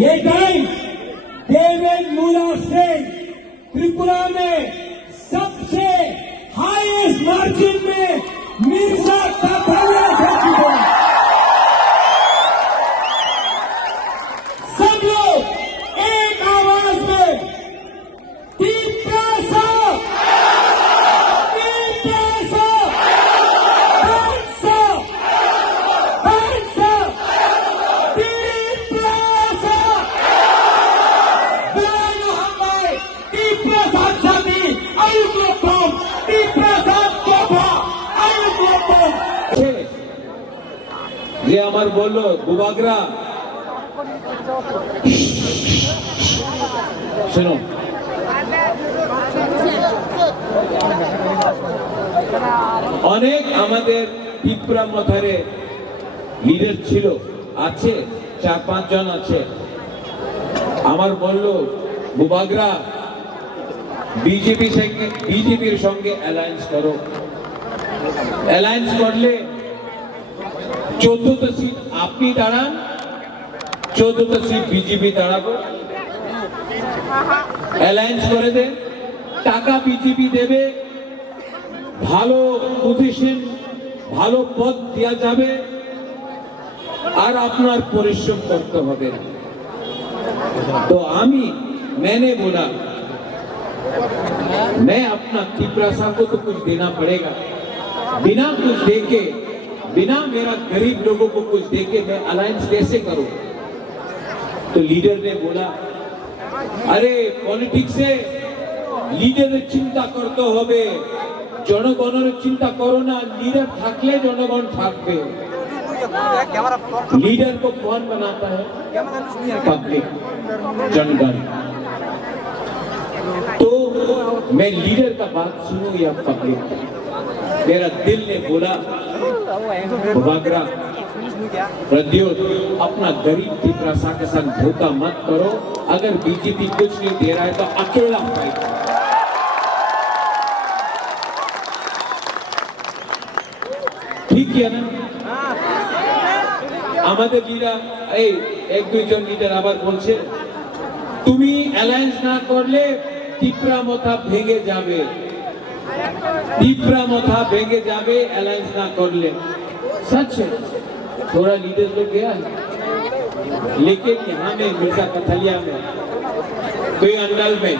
ये टाइम देवेंद्र मूला से त्रिपुरा में सबसे हाईएस्ट मार्जिन में मिर्जा काथारिया से जीता। सब लोग एक आवाज में तीप्रासा যে আমার বললো বুবাগরা শোনো অনেক আমাদের ত্রিপুরা মথারে লিডার ছিল আছে 4-5 জন আছে আমার বললো বুবাগরা বিজেপির সঙ্গে অ্যালায়েন্স করো অ্যালায়েন্স করলে 14টা সিট আপনি দাঁড়ান 14টা সিট বিজেপি দাঁড়াবো অ্যালায়েন্স করে দেন টাকা বিজেপি দেবে ভালো পজিশন ভালো পদ দেওয়া যাবে আর আপনার পরিশ্রম করতে হবে তো मैंने बोला मैं अपना त्रिपुरा को तो कुछ देना पड़ेगा बिना कुछ देके बिना मेरा गरीब लोगों को कुछ देके मैं अलायंस कैसे करूं तो लीडर ने बोला अरे पॉलिटिक्स से लीडर चिंता करते होबे जनगणের चिंता करो ना लीडर থাকলে जनगण থাকবে लीडर को कौन बनाता है पब्लिक जनगण तो मैं लीडर का बात सुनूं या पब्लिक मेरा दिल ने बोला बुबागरा प्रद्योत अपना गरीब त्रिपुरा के साथ धोखा मत करो अगर बीजेपी कुछ नहीं दे रहा है तो अकेला फाइट ठीक है ना আমাদের লিডার এই 1-2 জন লিডার আবার বলছে তুমি অ্যালায়েন্স না করলে ত্রিপুরা মথা ভেঙে যাবে ত্রিপুরা মথা ভেঙে যাবে অ্যালায়েন্স না করলে सच है थोड़ा लीडर लोग गया है लेकिन यहाँ में मिर्जा कथलिया में कोई अंडल में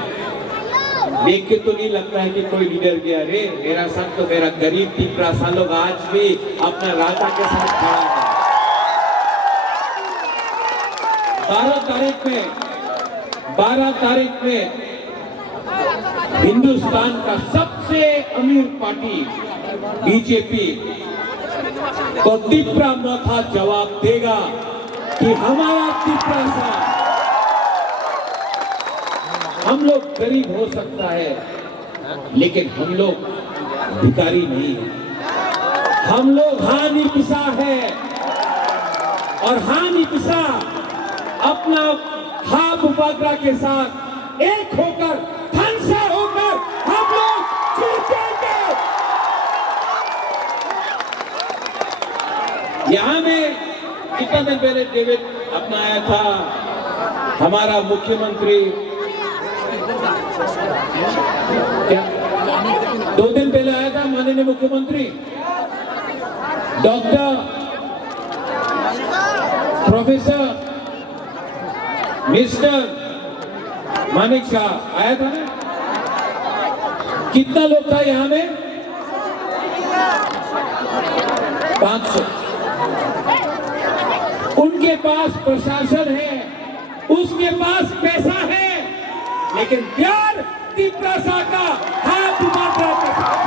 देख के तो नहीं लगता है कि कोई लीडर गया रे मेरा संग तो मेरा गरीब त्रिपुरा लोग आज भी अपना राजा के साथ खड़ा है 12 तारीख में हिंदुस्तान का सबसे अमीर पार्टी बीजेपी तो त्रिपुरा मथा जवाब देगा कि हमारा त्रिपुरा सा हम लोग गरीब हो सकता है लेकिन हम लोग भिखारी नहीं है हम लोग हानि पिसा है और हानि पिसा अपना बुबागरा के साथ एक होकर धनसा होकर हम लोग जीतेंगे यहाँ में कितना दिन पहले डेविड अपना आया था हमारा मुख्यमंत्री क्या 2 दिन पहले आया था माननीय मुख्यमंत्री doctor professor mister Manik Shah आया था ना कितना लोग था यहाँ में 500 उनके पास प्रशासन है उसके पास पैसा है लेकिन प्यार त्रिपुरा का हाथ बुबागरा के साथ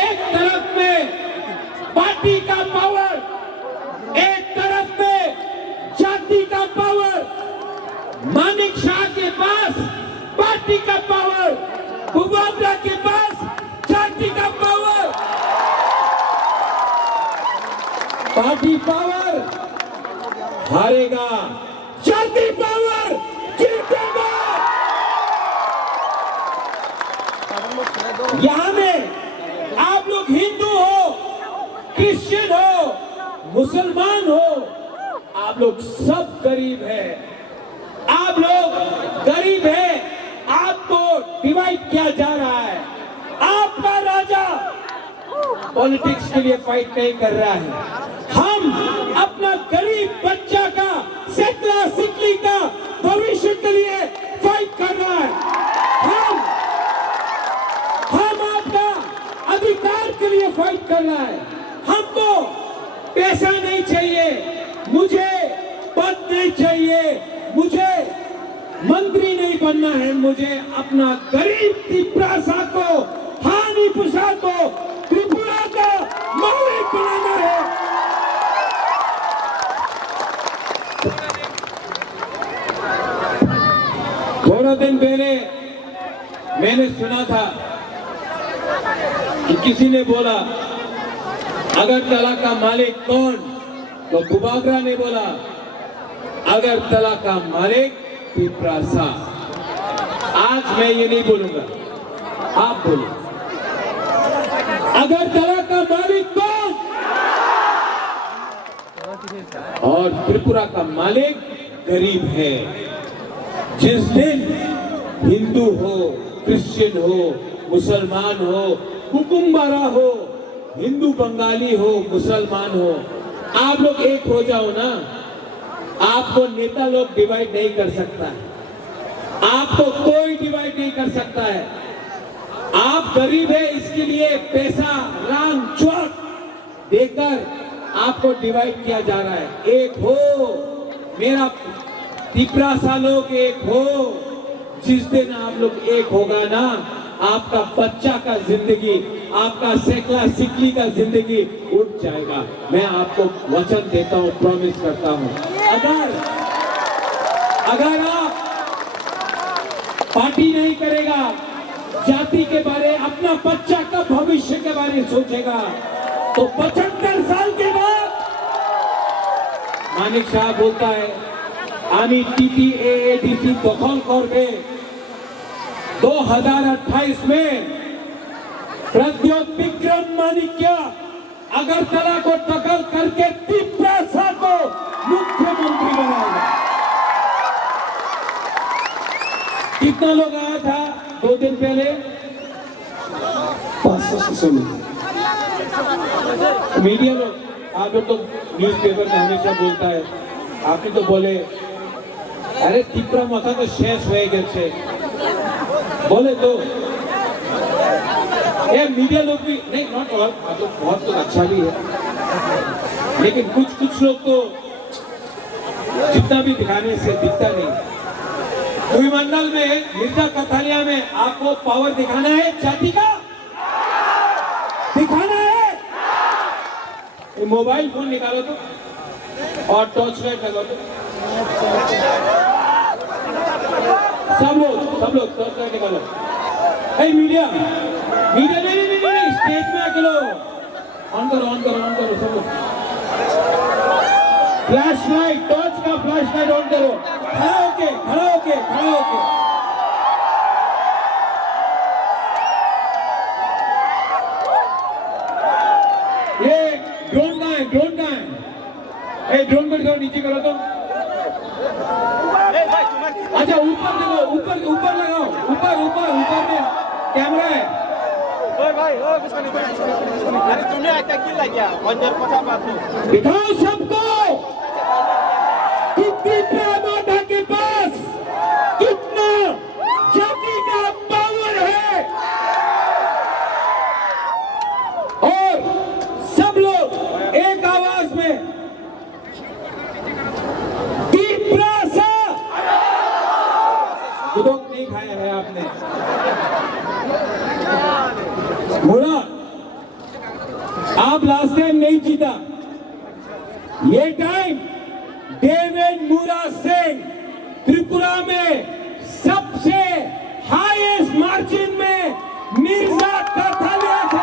एक तरफ में पार्टी का पावर एक तरफ में जाति का पावर मानिक शाह के पास पार्टी का पावर बुबागरा के पास जाति का पावर पार्टी पावर हारेगा जाति पावर जीतेगा यहाँ में आप लोग हिंदू हो क्रिश्चियन हो, मुसलमान हो, आप लोग सब गरीब है। आप लोग गरीब है, आपको डिवाइड किया जा रहा है। आपका राजा पॉलिटिक्स के लिए फाइट नहीं कर रहा है। हम अपना गरीब बच्चा का सेकला सिकली का भविष्य के लिए फाइट कर रहा है। हम आपका अधिकार के लिए फाइट कर रहा है। हमको पैसा नहीं चाहिए, मुझे पद नहीं चाहिए, मुझे मंत्री नहीं बनना है, मुझे अपना गरीब त्रिपुरा को, हानि पुषा को, त्रिपुरा का मालिक बनाना है। थोड़ा दिन पहले मैंने सुना था कि किसी ने बोला अगरतला का मालिक कौन, तो बुबागरा ने बोला अगरतला का मालिक त्रिपुरा। आज मैं ये नहीं बोलूंगा, आप बोलो अगरतला का मालिक कौन, और त्रिपुरा का मालिक गरीब है। जिस दिन हिंदू हो, क्रिश्चियन हो, मुसलमान हो, हुकुमबारा हो, हिंदू बंगाली हो, मुसलमान हो, आप लोग एक हो जाओ ना, आपको नेता लोग डिवाइड नहीं कर सकता है। आपको कोई डिवाइड नहीं कर सकता है। आप गरीब है, इसके लिए पैसा राम चौक देकर आपको डिवाइड किया जा रहा है। एक हो, मेरा त्रिपुरा लोग एक हो। जिस दिन आप लोग एक होगा ना, आपका बच्चा का जिंदगी, आपका सेकला सिकली का जिंदगी उठ जाएगा। मैं आपको वचन देता हूं, प्रॉमिस करता हूं। अगर आप पार्टी नहीं करेगा, जाति के बारे, अपना बच्चा का भविष्य के बारे में सोचेगा, तो 75 साल के बाद मानिक शाह बोलता है आनी टीटीएएडीसी दखल करके 2028 में प्रद्योत विक्रम मानिक्य अगरतला को दखल करके त्रिपुरा को मुख्यमंत्री बनाएगा। कितना लोग आया था 2 दिन पहले? 500-600 लोग। मीडिया लोग, आप लोग तो न्यूज़पेपर में हमेशा बोलता है, आपने तो बोले अरे त्रिपुरा माथा तो शेष हो गए बोले, तो ये मीडिया लोग भी नहीं, नॉट ऑल, मतलब बहुत तो अच्छा भी है, लेकिन कुछ लोग तो जितना भी दिखाने से दिखता नहीं। भूमंडल में मिर्जा कथालिया में आपको पावर दिखाना है, जाति का दिखाना है। ये मोबाइल फोन निकालो तो और टॉर्च लाइट लगाओ तो सब लोग टॉर्च लाइट निकालो। मीडिया नहीं, स्टेज में आके लो, ऑन करो सब लोग। फ्लैश लाइट, टॉर्च का फ्लैश लाइट ऑन करो, खड़ा होके। ये ड्रोन कहाँ है? ड्रोन को दिखाओ, नीचे करो तो। अच्छा ऊपर देखो, ऊपर लगाओ, ऊपर में कैमरा है। दिखाओ सबको त्रिपुरा माता के पास कितना जाति का पावर है, और सब लोग एक आवाज में गुदोक नहीं खाया है आपने, बोला आप लास्ट टाइम नहीं जीता, ये टाइम डेविड मूरा सिंह त्रिपुरा में सबसे हाईएस्ट मार्जिन में मिर्जा कथालिया से